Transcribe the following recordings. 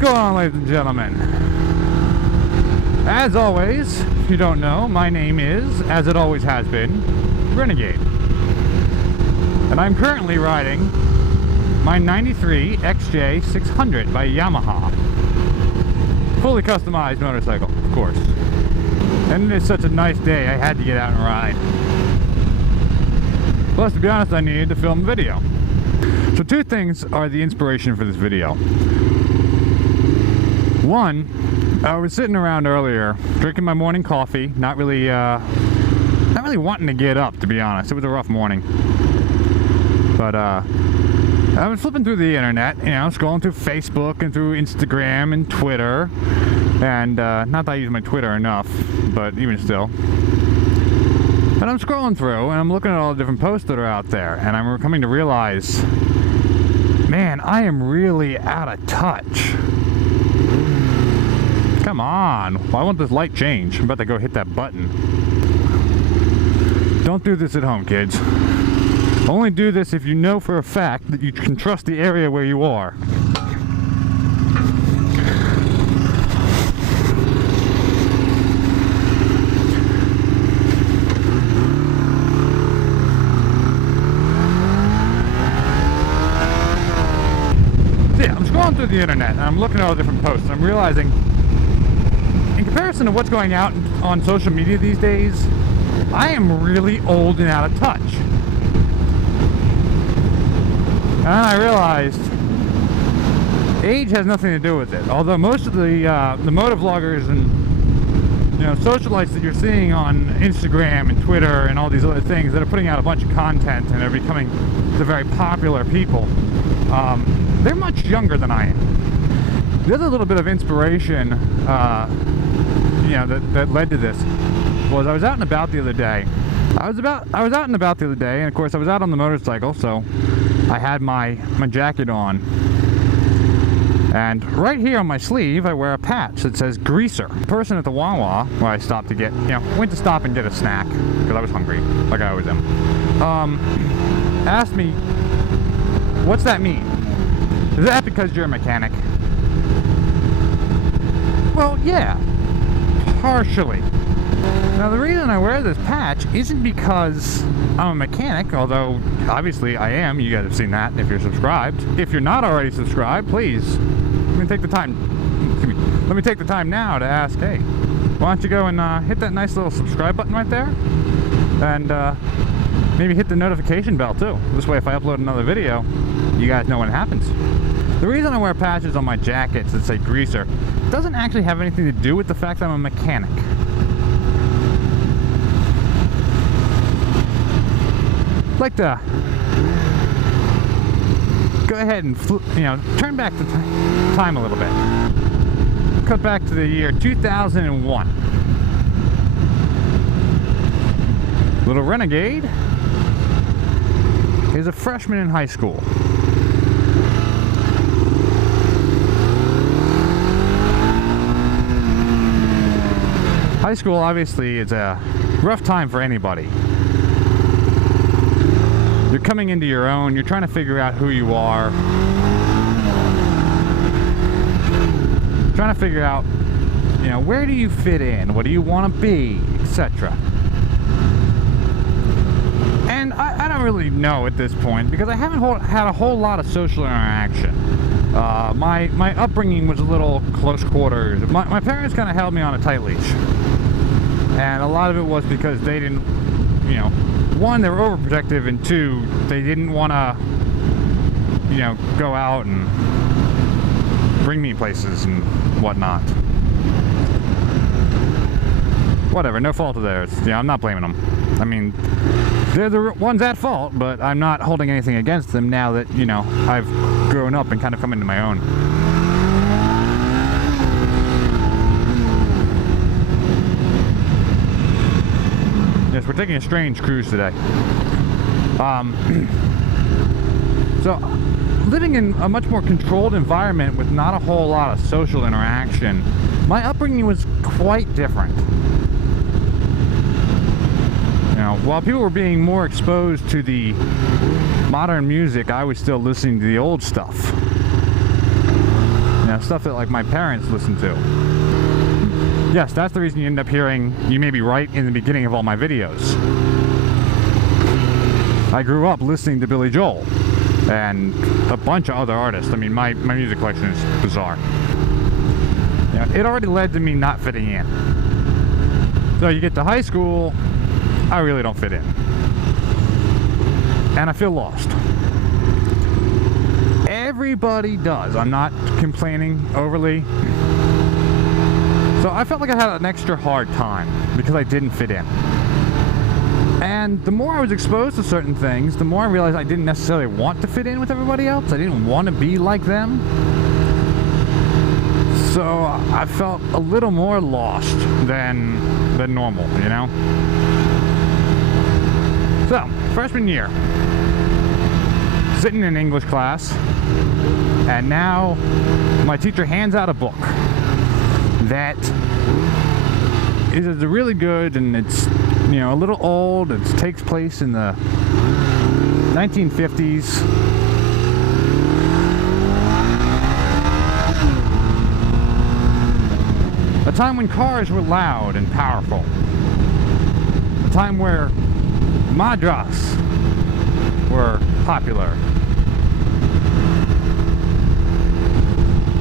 What's going on, ladies and gentlemen? As always, if you don't know, my name is, as it always has been, Renegade. And I'm currently riding my 93 XJ600 by Yamaha. Fully customized motorcycle, of course. And it is such a nice day, I had to get out and ride. Plus, to be honest, I needed to film a video. So two things are the inspiration for this video. One, I was sitting around earlier, drinking my morning coffee, not really wanting to get up, to be honest. It was a rough morning. But, I was flipping through the internet, you know, scrolling through Facebook and through Instagram and Twitter. And, not that I use my Twitter enough, but even still. And I'm scrolling through, and I'm looking at all the different posts that are out there, and I'm coming to realize, man, I am really out of touch. Come on, why won't this light change? I'm about to go hit that button. Don't do this at home, kids. Only do this if you know for a fact that you can trust the area where you are. Yeah, I'm scrolling through the internet and I'm looking at all the different posts and I'm realizing, in comparison to what's going out on social media these days, I am really old and out of touch. And I realized age has nothing to do with it. Although most of the motovloggers and, you know, socialites that you're seeing on Instagram and Twitter and all these other things that are putting out a bunch of content and are becoming the very popular people, they're much younger than I am. The other little bit of inspiration, you know, that led to this was I was out and about the other day. I was out and about the other day, and of course I was out on the motorcycle, so I had my jacket on. And right here on my sleeve, I wear a patch that says Greaser. The person at the Wawa, where I stopped to get, you know, went to stop and get a snack, because I was hungry, like I always am, asked me, what's that mean? Is that because you're a mechanic? Well, yeah, partially. Now, the reason I wear this patch isn't because I'm a mechanic, although obviously I am. You guys have seen that if you're subscribed. If you're not already subscribed, please, let me take the time now to ask, hey, why don't you go and hit that nice little subscribe button right there? And maybe hit the notification bell too. This way, if I upload another video, you guys know when it happens. The reason I wear patches on my jackets that say Greaser doesn't actually have anything to do with the fact that I'm a mechanic. I'd like to go ahead and turn back the time a little bit. Cut back to the year 2001. Little Renegade is a freshman in high school. High school obviously is a rough time for anybody. You're coming into your own, you're trying to figure out who you are. Trying to figure out, you know, where do you fit in? What do you want to be? Etc. And I don't really know at this point because I haven't had a whole lot of social interaction. My upbringing was a little close quarters. My parents kind of held me on a tight leash. And a lot of it was because they didn't, you know, one, they were overprotective, and two, they didn't want to, you know, go out and bring me places and whatnot. Whatever, no fault of theirs. Yeah, I'm not blaming them. I mean, they're the ones at fault, but I'm not holding anything against them now that, you know, I've grown up and kind of come into my own. Yes, we're taking a strange cruise today. So, living in a much more controlled environment with not a whole lot of social interaction, my upbringing was quite different. You know, while people were being more exposed to the modern music, I was still listening to the old stuff. You know, stuff that like my parents listen to. Yes, that's the reason you end up hearing You May Be Right in the beginning of all my videos. I grew up listening to Billy Joel and a bunch of other artists. I mean, my music collection is bizarre. Yeah, it already led to me not fitting in. So you get to high school, I really don't fit in. And I feel lost. Everybody does. I'm not complaining overly. So I felt like I had an extra hard time because I didn't fit in. And the more I was exposed to certain things, the more I realized I didn't necessarily want to fit in with everybody else. I didn't want to be like them. So I felt a little more lost than normal, you know? So, freshman year, sitting in English class, and now my teacher hands out a book that is really good, and it's, you know, a little old. It takes place in the 1950s. A time when cars were loud and powerful. A time where Madras were popular.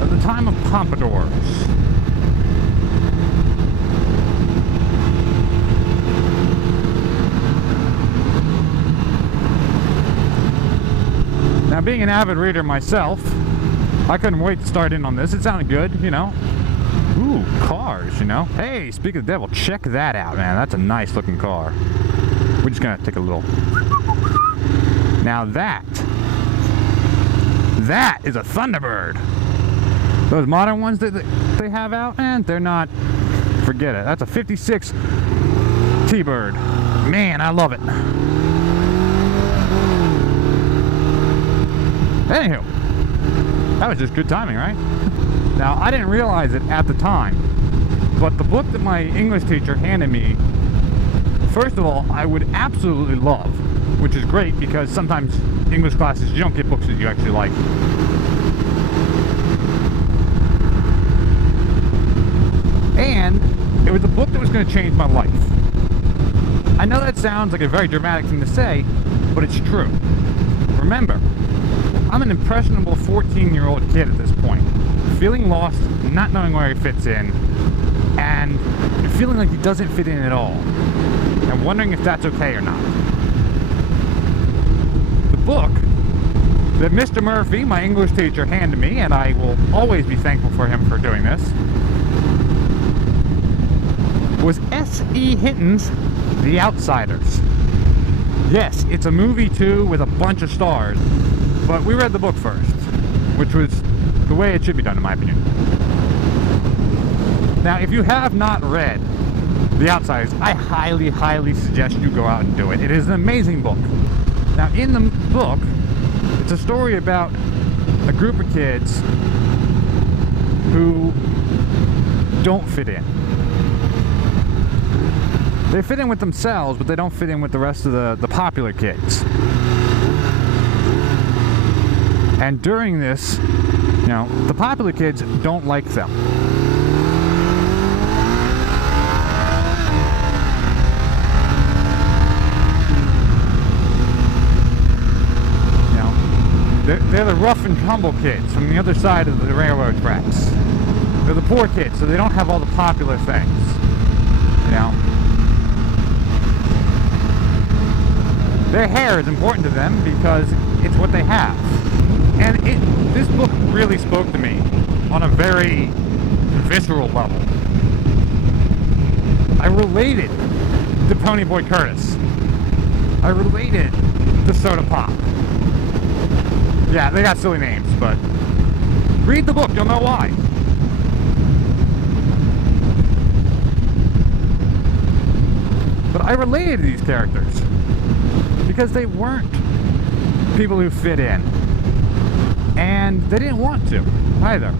At the time of pompadours. Now, being an avid reader myself, I couldn't wait to start in on this. It sounded good, you know. Ooh, cars, you know. Hey, speak of the devil, check that out, man. That's a nice looking car. We're just gonna take a little. Now that is a Thunderbird. Those modern ones that they have out, man, they're not, forget it. That's a 56 T-Bird. Man, I love it. Anywho, that was just good timing, right? Now, I didn't realize it at the time, but the book that my English teacher handed me, first of all, I would absolutely love, which is great because sometimes English classes, you don't get books that you actually like. And it was a book that was going to change my life. I know that sounds like a very dramatic thing to say, but it's true. Remember, I'm an impressionable 14-year-old kid at this point, feeling lost, not knowing where he fits in, and feeling like he doesn't fit in at all, and wondering if that's okay or not. The book that Mr. Murphy, my English teacher, handed me, and I will always be thankful for him for doing this, was S.E. Hinton's The Outsiders. Yes, it's a movie too with a bunch of stars, but we read the book first, which was the way it should be done in my opinion. Now, if you have not read The Outsiders, I highly, highly suggest you go out and do it. It is an amazing book. Now, in the book, it's a story about a group of kids who don't fit in. They fit in with themselves, but they don't fit in with the rest of the popular kids. And during this, you know, the popular kids don't like them. You know, they're the rough and tumble kids from the other side of the railroad tracks. They're the poor kids, so they don't have all the popular things. You know? Their hair is important to them because it's what they have. And this book really spoke to me on a very visceral level. I related to Ponyboy Curtis. I related to Soda Pop. Yeah, they got silly names, but read the book, you'll know why. But I related to these characters because they weren't people who fit in. And they didn't want to, either.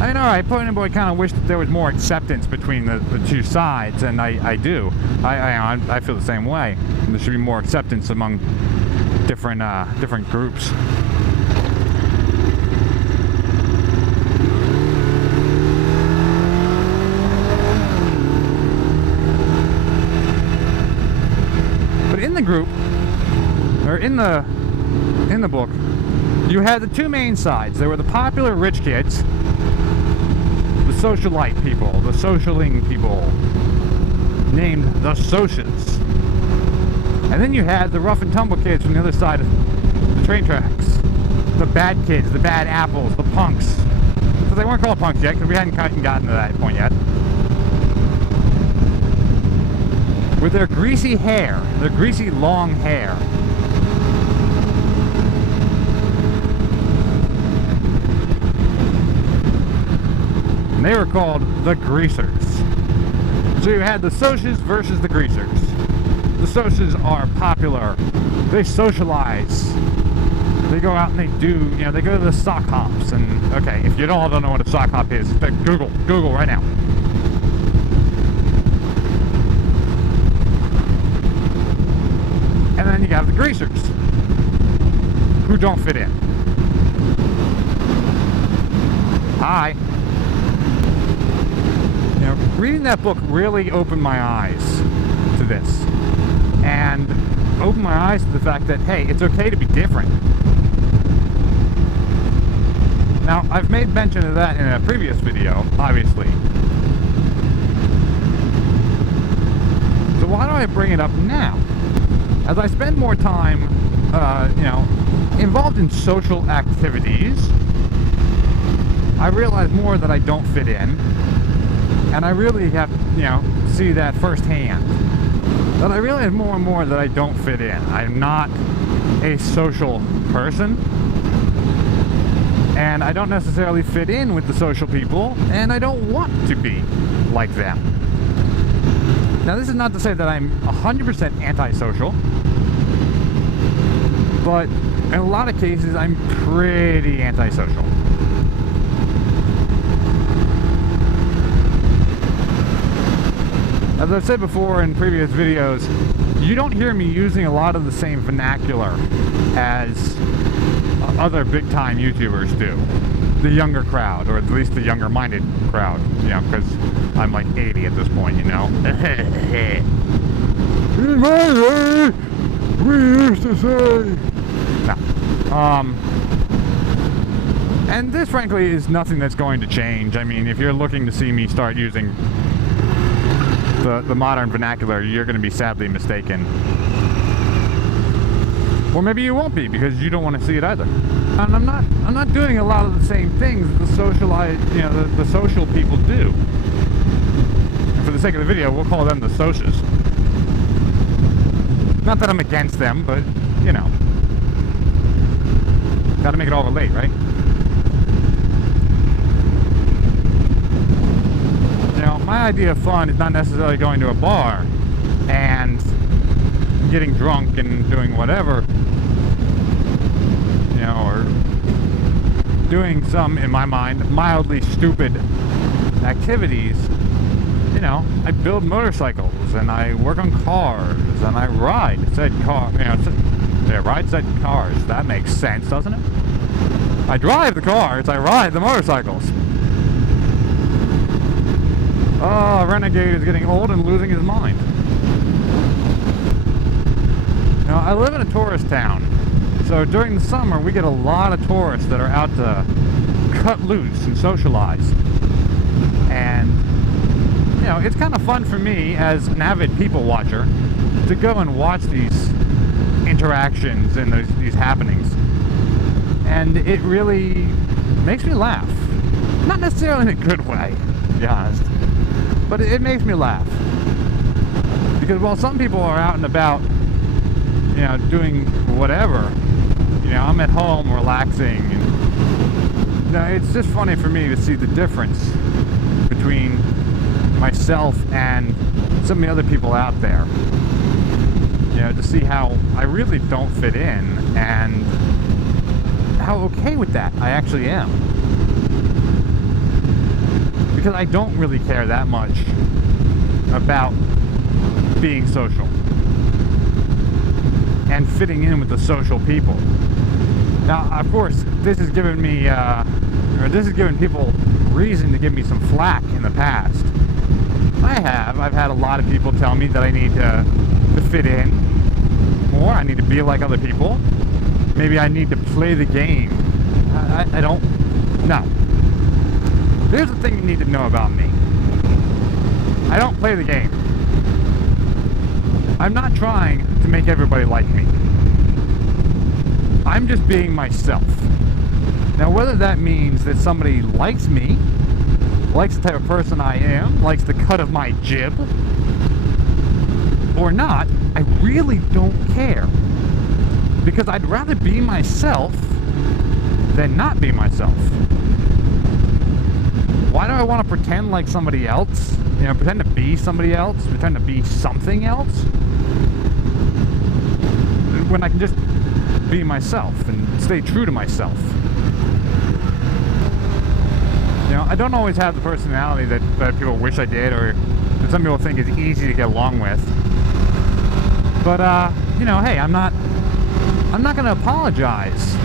I mean, alright, Ponyboy kind of wished that there was more acceptance between the two sides, and I do. I feel the same way. There should be more acceptance among different groups. the group, or in the book, you had the two main sides. There were the popular rich kids, the socialite people, the socialing people, named the Socias. And then you had the rough and tumble kids from the other side of the train tracks. The bad kids, the bad apples, the punks. So they weren't called punks yet, because we hadn't gotten to that point yet. With their greasy hair, their greasy long hair. And they were called the Greasers. So you had the Socias versus the Greasers. The Socias are popular. They socialize. They go out and they do, they go to the sock hops. And, okay, if you all don't know what a sock hop is, Google right now. And then you have the Greasers, who don't fit in. Hi. Reading that book really opened my eyes to this. And opened my eyes to the fact that, hey, it's okay to be different. Now, I've made mention of that in a previous video, obviously. So why do I bring it up now? As I spend more time, involved in social activities, I realize more that I don't fit in. And I really have to, see that firsthand. That I realize more and more that I don't fit in. I'm not a social person. And I don't necessarily fit in with the social people. And I don't want to be like them. Now, this is not to say that I'm 100% antisocial. But in a lot of cases, I'm pretty antisocial. As I've said before in previous videos, you don't hear me using a lot of the same vernacular as other big-time YouTubers do. The younger crowd, or at least the younger-minded crowd, because I'm like 80 at this point, In my day, we used to say... No. And this, frankly, is nothing that's going to change. I mean, if you're looking to see me start using the modern vernacular, you're going to be sadly mistaken. Or maybe you won't be, because you don't want to see it either. And I'm not doing a lot of the same things that the social people do. And for the sake of the video, we'll call them the Socias. Not that I'm against them, but gotta make it all relate, right? My idea of fun is not necessarily going to a bar and getting drunk and doing whatever, or doing some, in my mind, mildly stupid activities. I build motorcycles and I work on cars and I ride said car, ride said cars. That makes sense, doesn't it? I drive the cars, I ride the motorcycles. Oh, Renegade is getting old and losing his mind. I live in a tourist town, so during the summer we get a lot of tourists that are out to cut loose and socialize. And, it's kind of fun for me as an avid people watcher to go and watch these interactions and these happenings. And it really makes me laugh. Not necessarily in a good way, to be honest. But it makes me laugh. Because while some people are out and about, doing whatever, I'm at home relaxing. And, it's just funny for me to see the difference between myself and some of the other people out there. To see how I really don't fit in and how okay with that I actually am. Because I don't really care that much about being social and fitting in with the social people. Now, of course, this has given me, this has given people reason to give me some flack in the past. I've had a lot of people tell me that I need to fit in, more. I need to be like other people. Maybe I need to play the game. I don't know. Here's the thing you need to know about me. I don't play the game. I'm not trying to make everybody like me. I'm just being myself. Now, whether that means that somebody likes me, likes the type of person I am, likes the cut of my jib, or not, I really don't care. Because I'd rather be myself than not be myself. Why do I want to pretend like somebody else? You know, pretend to be somebody else, pretend to be something else, when I can just be myself and stay true to myself. You know, I don't always have the personality that people wish I did, or that some people think is easy to get along with. But you know, hey, I'm not going to apologize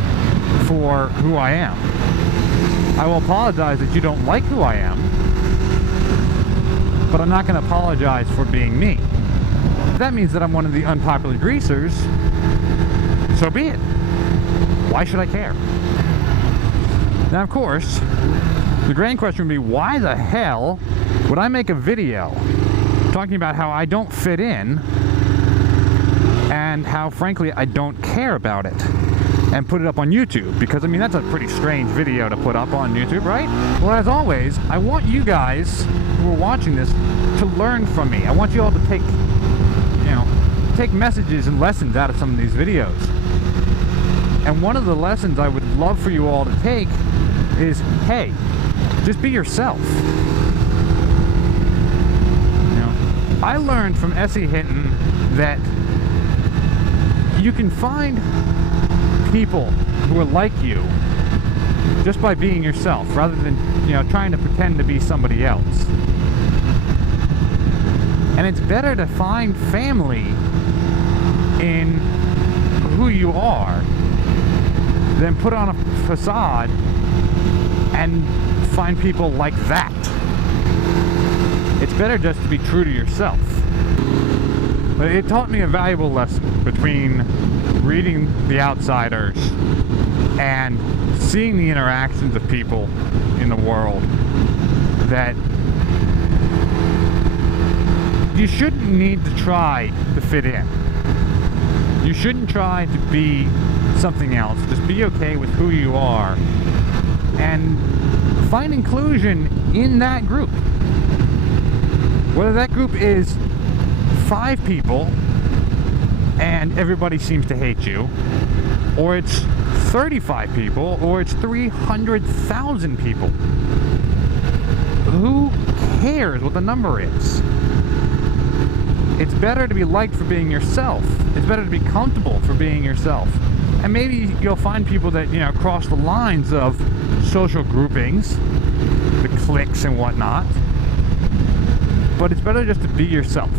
for who I am. I will apologize that you don't like who I am, but I'm not going to apologize for being me. If that means that I'm one of the unpopular greasers, so be it. Why should I care? Now, of course, the grand question would be, why the hell would I make a video talking about how I don't fit in and how, frankly, I don't care about it, and put it up on YouTube? Because, I mean, that's a pretty strange video to put up on YouTube, right? Well, as always, I want you guys who are watching this to learn from me. I want you all to take messages and lessons out of some of these videos. And one of the lessons I would love for you all to take is, hey, just be yourself. You know, I learned from Essie Hinton that you can find people who are like you just by being yourself, rather than, you know, trying to pretend to be somebody else. And it's better to find family in who you are than put on a facade and find people like that. It's better just to be true to yourself. But it taught me a valuable lesson between reading The Outsiders and seeing the interactions of people in the world, that you shouldn't need to try to fit in. You shouldn't try to be something else. Just be okay with who you are and find inclusion in that group. Whether that group is 5 people and everybody seems to hate you, or it's 35 people, or it's 300,000 people. Who cares what the number is? It's better to be liked for being yourself. It's better to be comfortable for being yourself. And maybe you'll find people that, you know, cross the lines of social groupings, the cliques and whatnot. But it's better just to be yourself.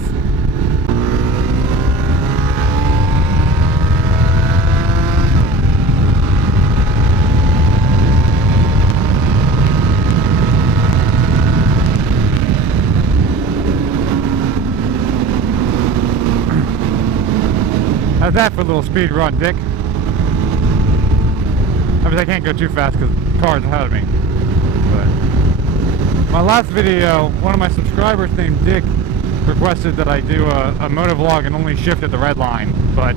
How's that for a little speed run, Dick? Obviously I can't go too fast because the car's ahead of me. But my last video, one of my subscribers named Dick requested that I do a motovlog and only shift at the red line. But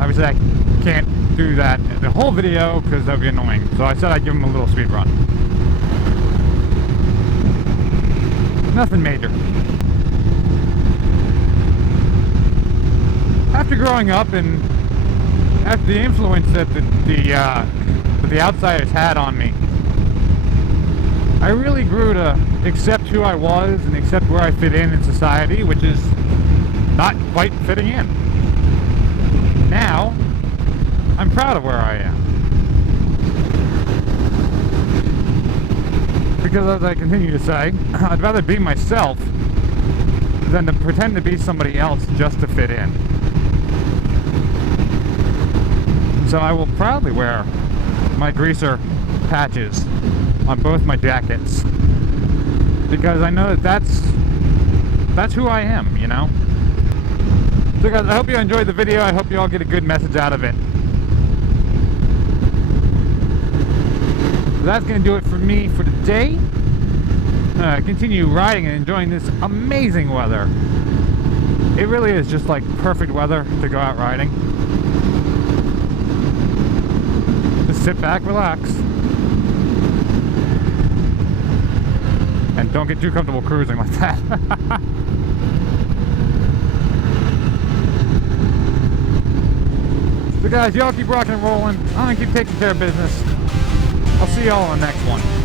obviously I can't do that in the whole video because that would be annoying. So I said I'd give him a little speed run. Nothing major. After growing up and after the influence that the Outsiders had on me, I really grew to accept who I was and accept where I fit in society, which is not quite fitting in. Now, I'm proud of where I am. Because, as I continue to say, I'd rather be myself than to pretend to be somebody else just to fit in. So I will proudly wear my greaser patches on both my jackets, because I know that that's who I am, you know? So guys, I hope you enjoyed the video. I hope you all get a good message out of it. So that's going to do it for me for today. Continue riding and enjoying this amazing weather. It really is just like perfect weather to go out riding. Just sit back, relax. And don't get too comfortable cruising like that. So guys, y'all keep rocking and rolling. I'm gonna keep taking care of business. I'll see y'all on the next one.